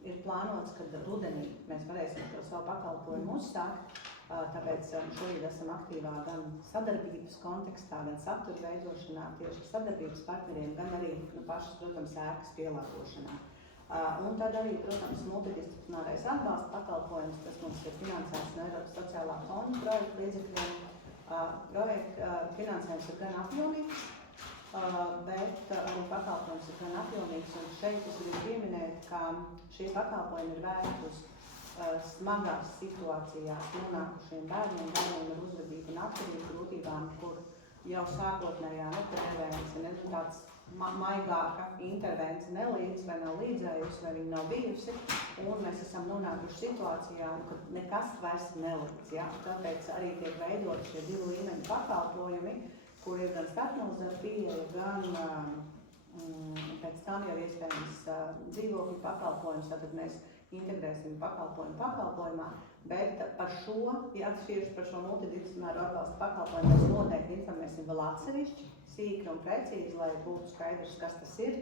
ir plānots, ka rudenī mēs varēsim šo savu pakalpojumu uzsākt, tāpēc šobrīd esam aktīvā gan sadarbības kontekstā, gan satura veidošanā, tieši sadarbības partneriem, gan arī pašas, protams, ēkas pielāgošanā. Un tad arī, protams, multidisciplinārais atbalsta pakalpojums, tas mums ir finansēts no Eiropas sociālā fonda projekta līdzekļiem. Projekta finansējums ir gan apjomīgs, bet arī pakalpojums ir gan apjomīgs, un šeit es gribu pieminēt, ka šie pakalpojumi ir vērsti uz smagās situācijās nonākušiem bērniem ar uzvedību un atkarību grūtībām, kur jau sākotnējā prevencija, tāds maigāka intervence nelīdz vai nav līdzējusi, vai viņa nav bijusi, un mēs esam nonākuši situācijā, kad nekas vairs nelīdz. Tāpēc arī tiek veidot šie 2 līmeņu pakalpojumi, kur ir gan starpnozara pieeja, gan pēc tam jau iespējams dzīvokļu pakalpojums, tātad mēs integrēsim pakalpojumā, bet par šo, atšķirši par šo multidisciplināro atbalsta pakalpojumu, mēs noteikti informēsim vēl atsevišķi, sīkri un precīzi, lai būtu skaidrs, kas tas ir,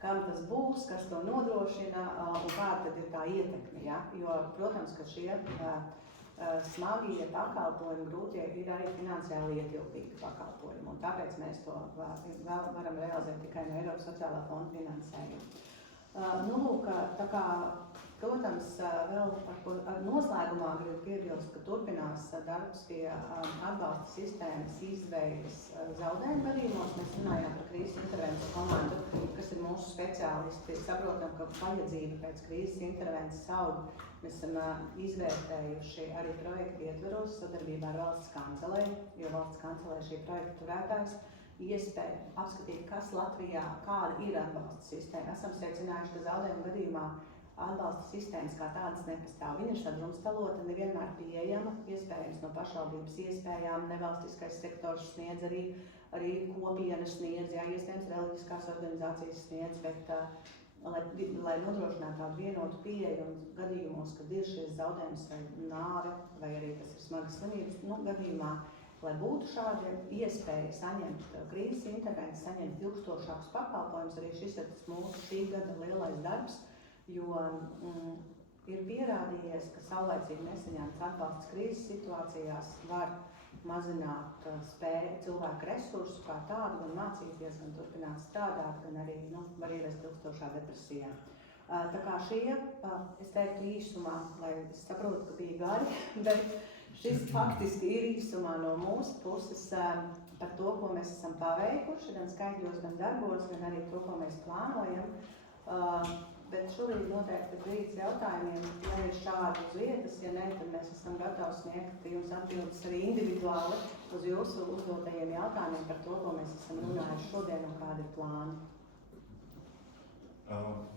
kam tas būs, kas to nodrošina un kāda tad ir tā ietekme. Jo, protams, ka šie smagie pakalpojumi, grūtie ir arī finansiāli ietilpīgi pakalpojumi, un tāpēc mēs to vēl varam realizēt tikai no Eiropas sociālā fonda finansējuma. Tā kā, protams, vēl noslēgumā gribu piebilst, ka turpinās darbs pie atbalsta sistēmas izveides zaudējumu gadījumos. Mēs runājām par krīzes intervences komandu, kas ir mūsu speciālisti. Saprotam, ka vajadzība pēc krīzes intervences aug. Mēs esam izvērtējuši arī projektu ietveros sadarbībā ar valsts kancelēju, jo valsts kancelē šī projekta turētājs iespēja apskatīt, kas Latvijā, kāda ir atbalsta sistēma. Esam secinājuši, ka zaudējumu gadījumā atbalsta sistēmas kā tādas nepastāv. Viņa ir sadrumstalota, nevienmēr pieejama, iespējams no pašvaldības iespējām, nevalstiskais sektors sniedz arī kopienas sniedz, iespējams reliģiskās organizācijas sniedz, bet lai nodrošinātu tādu vienotu pieeju un gadījumos, kad ir šīs zaudējums vai nāve, vai arī tas ir smagas slimības gadījumā, lai būtu šāda iespēja saņemt krīzes intervences, saņemt ilgstošākus pakalpojumus, arī šis ir tas mūsu šī gada lielais darbs, jo ir pierādījies, ka saulaicīgi nesaņemts atbalsts krīzes situācijās var mazināt cilvēku resursu kā tādu, gan mācīties, gan turpināt strādāt, gan arī var ievest ilgstošā depresijā. Tā kā es teiktu īsumā, lai es saprotu, ka bija gari, bet šis faktiski ir īsumā no mūsu puses par to, ko mēs esam paveikuši, gan skaitļos, gan darbos, gan arī to, ko mēs plānojam. Bet šobrīd noteikti ir brīdis jautājumiem, ja ir šādi uz vietas, ja ne, tad mēs esam gatavi sniegt jums atbildes arī individuāli uz jūsu uzdotajiem jautājumiem par to, ko mēs esam runājuši šodien un kādi ir plāni.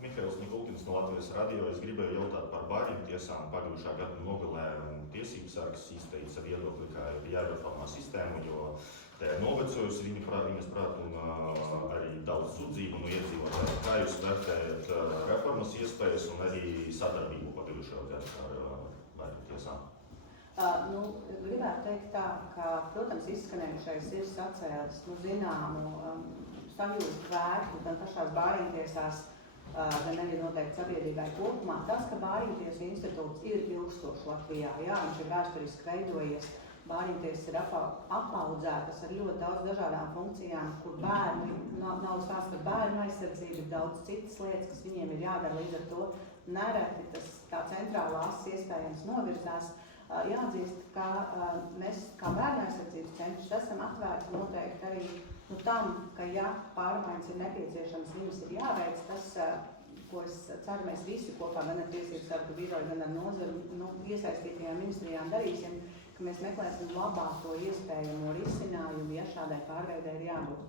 Mihails Nikultins no Latvijas radio. Es gribēju jautāt par bāriem tiesām. Pagājušā gada nogalē tiesības sargs izteica viedokli, ka ir jāreformā sistēmu, jo tā ir novecojusi viņas prāt un arī daudz sūdzību no iedzīvotāju. Kā jūs vērtējat reformas iespējas un arī sadarbību pagājušajā gadā ar bāriem tiesām? Gribētu teikt tā, ka, protams, izskanējušais ir sacēlis zināmu sajūtu vērtu gan pašās bāriņtiesās, gan arī noteikti sabiedrībai kopumā. Tas, ka Bāriņtiesu institūts ir ilgstošs Latvijā, viņš ir vēsturiski veidojies, Bāriņtiesas ir apaudzētas ar ļoti daudz dažādām funkcijām, kur bērni, nav stāsts par bērnu aizsardzību, ir daudz citas lietas, kas viņiem ir jādara, līdz ar to nereti tā centrālā asa iespējams novirzās. Jāatzīst, ka mēs kā bērnu aizsardzības centrs esam atvērti noteikti arī tam, ka ja pārmaiņas ir nepieciešamas, viņas ir jāveic. Tas, ko es ceru, mēs visi kopā, gan ar Tiesību sargu biroju, gan ar nozaru iesaistītajām ministrijām darīsim, ka mēs meklēsim labāko iespējamo risinājumu, ja šādai pārveidei ir jābūt.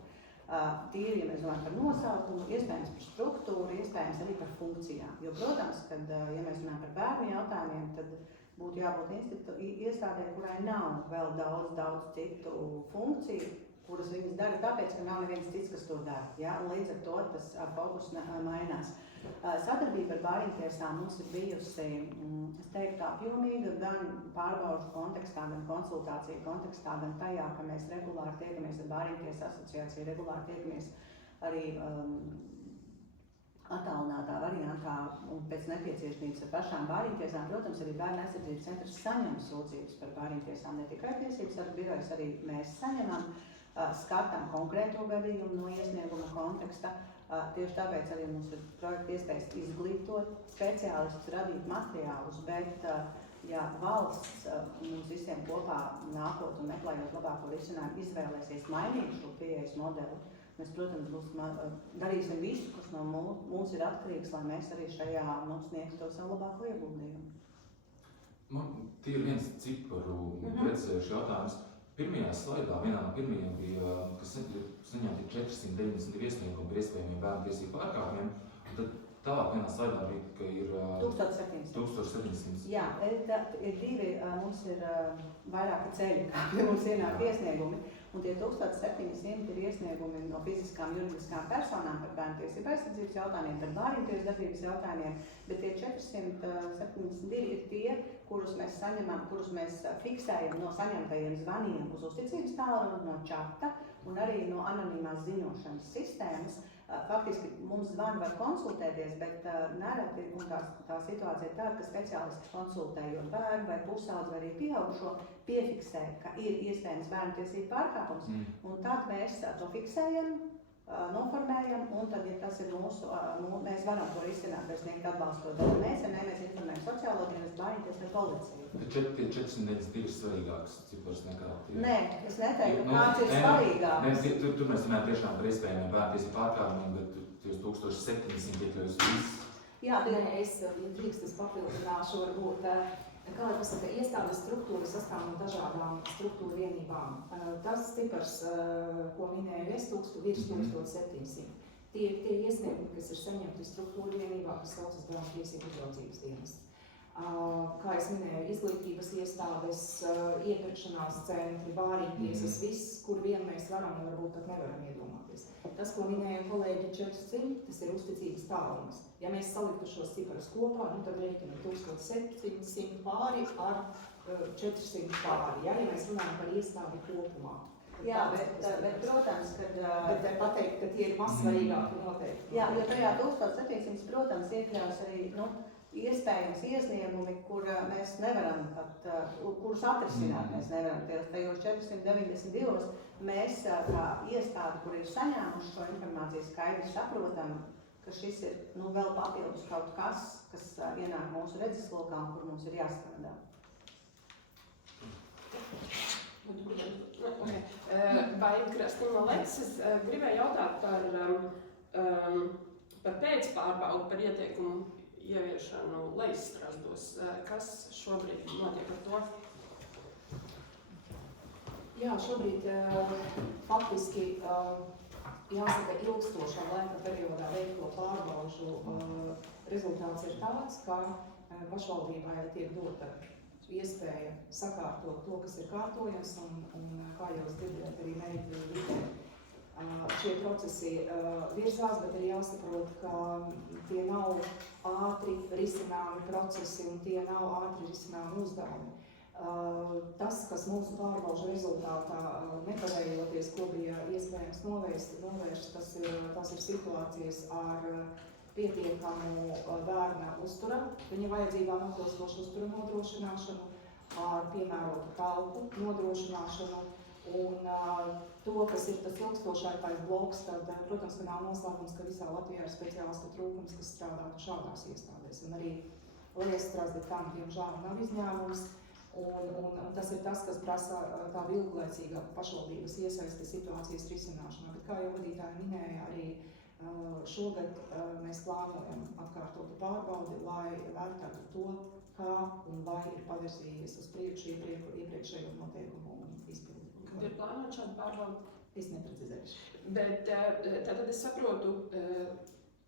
Tīri, ja mēs domājam par nosaukumu, iespējams par struktūru, iespējams arī par funkcijām. Jo, protams, kad, ja mēs runājam par bērnu jautājumiem, tad būtu jābūt iestādē, kurai nav vēl daudz citu funkciju, kuras viņas dara tāpēc, ka nav neviens cits, kas to dara. Ja? Un līdz ar to tas fokus mainās. Sadarbība ar bāriņtiesām mums ir bijusi, es teiktu, apjomīga gan pārbaužu kontekstā, gan konsultāciju kontekstā, gan tajā, ka mēs regulāri tiekamies ar Bāriņtiesu asociāciju, regulāri tiekamies arī attālinātā variantā un pēc nepieciešamības ar pašām bāriņtiesām. Protams, arī Bērnu aizsardzības centrs saņem sūdzības par bāriņtiesām, ne tikai Tiesības sargu birojas, arī mēs saņemam, skatām konkrēto gadījumu no iesnieguma konteksta. Tieši tāpēc arī mums ir projekta iespējas izglītot speciālistus, radīt materiālus, bet ja valsts mums visiem kopā nākot un meklējot labāko risinājumu izvēlēsies mainīt šo pieejas modeli, mēs, protams, darīsim visu, kas no mums ir atkarīgs, lai mēs arī šajā sniegtu to savu labāko ieguldījumu. Man tie ir viens ciparu precizējuši jautājums. Pirmajā slaidā, vienā no pirmajiem bija, kas saņemti 492 iesniegumi par iespējamiem bērnu tiesību pārkāpumiem, un tad tālāk vienā slaidā bija, ka ir 1700. Jā, ir divi, mums ir vairāki ceļi, kā pie mums ienāk iesniegumi, un tie 1700 ir iesniegumi no fiziskām, juridiskām personām par bērnu tiesību aizsardzības jautājumiem, par bāriņtiesu darbības jautājumiem, bet tie 472 ir tie, kurus mēs saņemam, kurus mēs fiksējam no saņemtajiem zvaniem uz uzticības tālruni, no čata un arī no anonīmās ziņošanas sistēmas. Faktiski mums zvani var konsultēties, bet nereti, un tā situācija ir tāda, ka speciālisti konsultējot bērnu vai pusaudzi vai arī pieaugušo piefiksē, ka ir iespējams bērnu tiesību pārkāpums, un tad mēs to fiksējam, noformējam, un tad, ja tas ir mēs varam to risināt, vai sniegt atbalstot. Mēs informējam sociālo dienestu, Bāriņtiesu vai policiju. Tad 492 ir svarīgāks cipars nekā tie. Nē, es neteiktu, kāds ir svarīgāks. Tur mēs runājam tiešām par iespējamiem bērnu tiesību pārkāpumiem, bet 1700 iekļaus viss. Jā, es drīkst papildināšu, varbūt, kā jau pasaka, iestādes struktūra sastāv no dažādām struktūra vienībām. Tas cipars, ko minēju es, virs 1700. Tie iesniegumi, kas ir saņemti struktūra vienībā, kas saucas Bērnu tiesību uzraudzības dienests. Kā es minēju, izglītības iestādes, iepirkšanās centri, bāriņtiesas, viss, kur vien mēs varam, varbūt pat nevaram iedomāties. Tas, ko minēja kolēģi 400, tas ir uzticības tālums. Ja mēs saliktu šos ciparus kopā, tad rēķinam 1700 pāri ar 400 pāri, ja mēs runājam par iestādi kopumā. Jā, bet protams, kad... Bet pateikt, ka tie ir mazsvarīgāki noteikti. Jā, jo tajā 1700, protams, iekļaus arī, iespējams iesniegumi, kur mēs nevaram pat, kurus atrisināt mēs nevaram. Tajos 492 mēs kā iestādi, kur ir saņēmuši šo informāciju, skaidri saprotam, ka šis ir vēl papildus kaut kas, kas ienāk mūsu redzeslokā un kur mums ir jāstrādā. Vai Kristīna Leks, es gribēju jautāt par pēcpārbaudu, par ieteikumu ieviešanu Leisstrasdos. Kas šobrīd notiek ar to? Jā, šobrīd faktiski jāsaka ilgstošā laika periodā veikto pārbaužu rezultāts ir tāds, ka pašvaldībai tiek dota iespēja sakārtot to, kas ir kārtojams, un kā jau es dzirdētu arī mērķi vidē. Šie procesi virzās, bet ir jāsaprot, ka tie nav ātri risināmi procesi un tie nav ātri risināmi uzdevumi. Tas, kas mūsu pārbaužu rezultātā nekavējoties, ko bija iespējams novērst, tas ir situācijas ar pietiekamu bērna uztura, viņa vajadzībām atbilstošu uztura nodrošināšanu, ar piemērotu telpu nodrošināšanu. Un to, kas ir tas ilgstošākais bloks, tad, protams, ka nav noslēpums, ka visā Latvijā ir speciālistu trūkums, kas strādātu šādās iestādēs. Un arī Leisstrasde tam, diemžēl, nav izņēmums. Un tas ir tas, kas prasa tādu ilglaicīgu pašvaldības iesaisti situācijas risināšanā. Bet, kā jau vadītāji minēja, arī šogad mēs plānojam atkārtotu pārbaudi, lai vērtētu to, kā un vai ir pavirzījies uz priekšu iepriekšējo noteikumu izpildi. Kad ir plānota šāda pārbauda? Es neprecizēšu. Bet tad es saprotu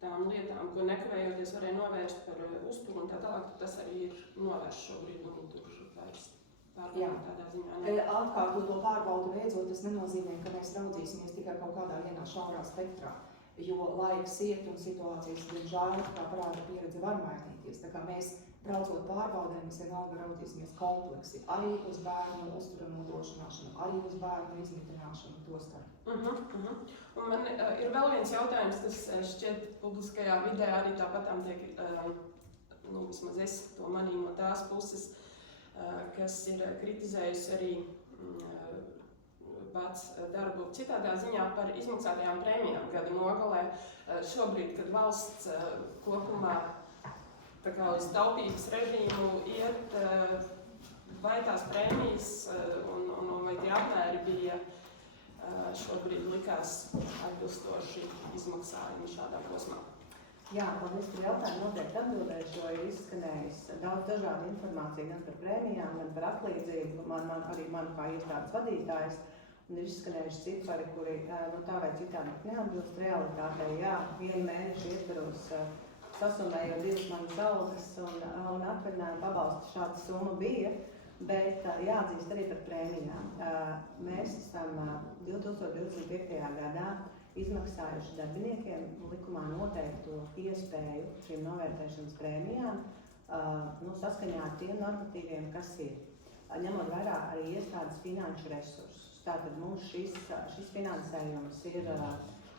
tām lietām, ko nekavējoties varēja novērst par uzturu un tā tālāk, tas arī ir novērst šobrīd un tur vairs pārbaudīt tādā ziņā. Atkārtoto pārbaudu veicot, tas nenozīmē, ka mēs raudzīsimies tikai kaut kādā vienā šaurā spektrā, jo laiks iet un situācijas, diemžēl, kā parāda pieredze, var mainīties. Tā kā mēs braucot pārbaudēm, mēs vienalga raudzīsimies kompleksi, arī uz bērnu uztura nodrošināšanu, arī uz bērnu izmitināšanu to starp. Un man ir vēl viens jautājums, kas šķiet publiskajā vidē arī tāpatām tiek, vismaz es to manīju no tās puses, kas ir kritizējusi arī pats darbu citādā ziņā par izmaksātajām prēmijām gada nogalē. Šobrīd, kad valsts kopumā tā kā uz taupības režīmu iet, vai tās prēmijas un vai tie apmēri bija šobrīd likās atbilstoši izmaksājumi šādā posmā? Jā, paldies par jautājumu. Noteikti atbildēšu, jo ir izskanējis daudz dažādu informāciju gan par prēmijām, gan par atlīdzību, arī man kā iestādes vadītājs. Un ir izskanējuši cipari, kuri tā vai citādi neatbilst realitātei. Jā, vienu mēnešu ietvaros sasumējot 2 manas algas un atvaļinājumu pabalstu šāda summa bija, bet jāatzīst arī par prēmijām. Mēs esam 2025. gadā izmaksājuši darbiniekiem likumā noteikto iespēju šīm novērtēšanas prēmijām saskaņā ar tiem normatīviem, kas ir, ņemot vērā arī iestādes finanšu resursus. Tātad mums šis finansējums ir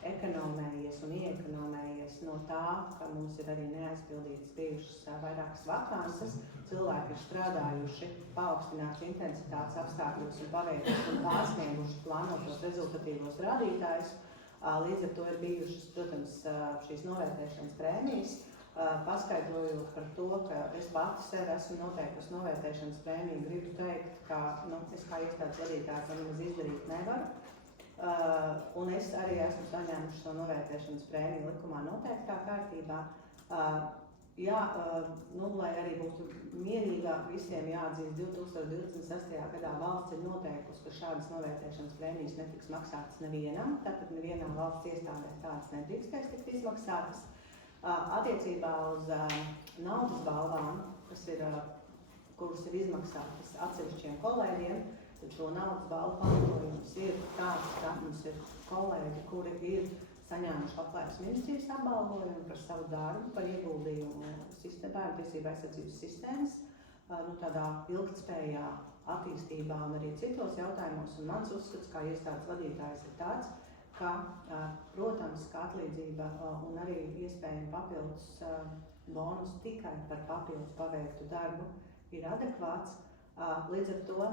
ekonomējies un ieekonomējies no tā, ka mums ir arī neaizpildītas bijušas vairākas vakances. Cilvēki ir strādājuši paaugstināts intensitātes apstākļos un paveikuši un pārsnieguši plānotos rezultatīvos rādītājus. Līdz ar to ir bijušas, protams, šīs novērtēšanas prēmijas. Paskaidrojot par to, ka es pati sev esmu noteikusi novērtēšanas prēmiju, gribu teikt, ka es kā iestādes vadītāja to nemaz izdarīt nevaru. Un es arī esmu saņēmuši šo novērtēšanas prēmiju likumā noteiktā kārtībā. Lai arī būtu mierīgāk visiem jāatzīst, 2026. gadā valsts ir noteikusi, ka šādas novērtēšanas prēmijas netiks maksātas nevienam, tātad nevienā valsts iestādē tādas nedrīkstēs tikt izmaksātas. Attiecībā uz naudas balvām, kuras ir izmaksātas atsevišķiem kolēģiem, tad šo naudas balvu pamatojums ir tāds, ka mums ir kolēģi, kuri ir saņēmuši Labklājības ministrijas apbalvojumu par savu darbu, par ieguldījumu bērnu tiesību aizsardzības sistēmas, tādā ilgtspējā attīstībā un arī citos jautājumos. Un mans uzskats kā iestādes vadītājs ir tāds, ka, protams, ka atlīdzība un arī iespējami papildus bonus tikai par papildus paveiktu darbu ir adekvāts. Līdz ar to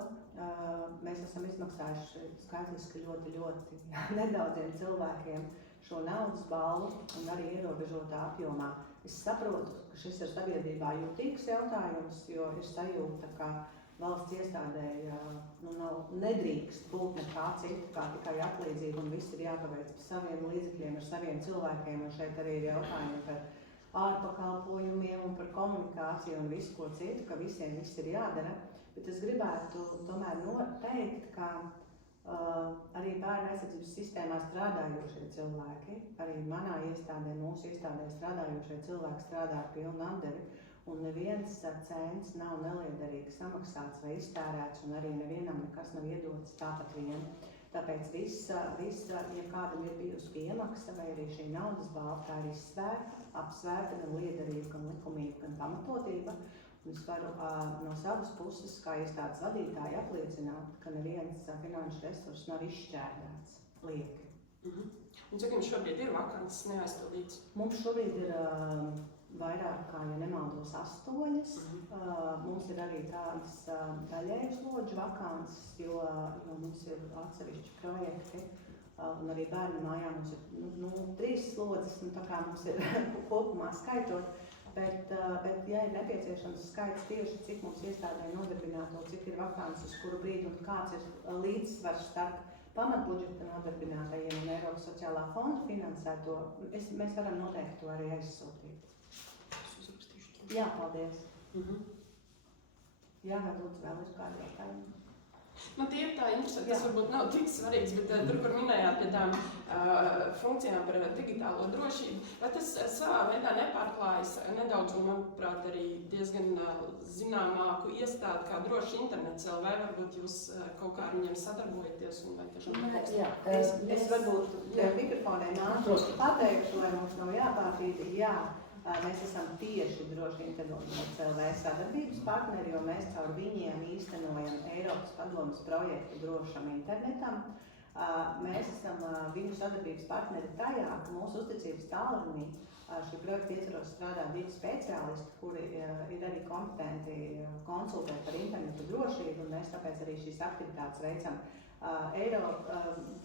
mēs esam izmaksājuši skaitliski ļoti nedaudziem cilvēkiem šo naudas balvu un arī ierobežotā apjomā. Es saprotu, ka šis ir sabiedrībā jūtīgs jautājums, jo ir sajūta, ka valsts iestādēji nedrīkst būt nekā cita, kā tikai atlīdzība, un viss ir jāpaveic par saviem līdzekļiem, ar saviem cilvēkiem, un šeit arī ir jautājumi par ārpakalpojumiem un par komunikāciju un visu ko citu, ka visiem viss ir jādara. Bet es gribētu tomēr teikt, ka arī bērnu aizsardzības sistēmā strādājošie cilvēki, arī manā iestādē, mūsu iestādē strādājošie cilvēki strādā ar pilnu atdevi, un neviens cents nav neliederīgi samaksāts vai iztērēts, un arī nevienam nekas nav iedots tāpat vien. Tāpēc visa, ja kādam ir bijusi piemaksa vai arī šī naudas balva, tā ir izsvērta, apsvērta, gan liederīga, gan likumīga, gan pamatotība. Un es varu no savas puses, kā iestādes vadītāji, apliecināt, ka neviens finanšu resurss nav izšķērdēts lieki. Un cik jums šobrīd ir vakances neaizpildīts? Mums šobrīd ir vairāk kā, ja nemaldos, 8. Mums ir arī tādas daļējas lodžu vakances, jo mums ir atsevišķi projekti. Un arī bērnu mājā mums ir 3 slodzes, tā kā mums ir kopumā skaitot. Bet, ja ir nepieciešams skaits tieši, cik mums iestādē nodarbināto, cik ir vakances, uz kuru brīdi un kāds ir līdzsvars starp pamatbudžeta nodarbinātajiem un Eiropas sociālā fonda finansēto, mēs varam noteikti to arī aizsūtīt. Jā, paldies. Jā, lūdzu, vēl ir kādi jautājumi? Tie ir tā interesanti, tas varbūt nav tik svarīgs, bet tur, kur minējāt pie tām funkcijām par digitālo drošību, vai tas savā veidā nepārklājas nedaudz, un manuprāt, arī diezgan zināmāku iestādi kā Droši internets LV, varbūt jūs kaut kā ar viņiem sadarbojaties un vai tiešām Es varbūt mikrofoniem pateikšu, lai mums nav jāpārtīda, jā. Mēs esam tieši Droši internets LV sadarbības partneri, jo mēs caur viņiem īstenojam Eiropas padomes projektu drošam internetam. Mēs esam viņu sadarbības partneri tajā, ka mūsu uzticības tālrunī šī projekta ietvaros strādā 2 speciālisti, kuri ir arī kompetenti konsultēt par internetu drošību, un mēs tāpēc arī šīs aktivitātes veicam.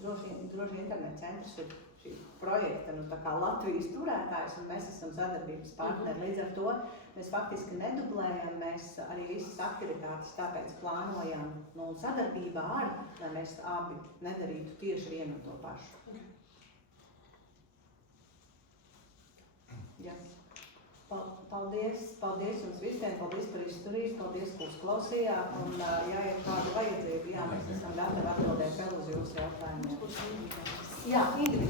Droši internetu centrs ir šī projekta, tā kā Latvijas turētājs, un mēs esam sadarbības partneri. Līdz ar to mēs faktiski nedublējam, mēs arī visas aktivitātes tāpēc plānojam sadarbībā ar, lai mēs abi nedarītu tieši vienu un to pašu. Jā. Paldies jums visiem, paldies par izturību, paldies, ka uzklausījāt, un ja ir kāda vajadzība, jā, mēs esam gatavi atbildēt vēl uz jūsu jautājumiem. Jā, Ingrid.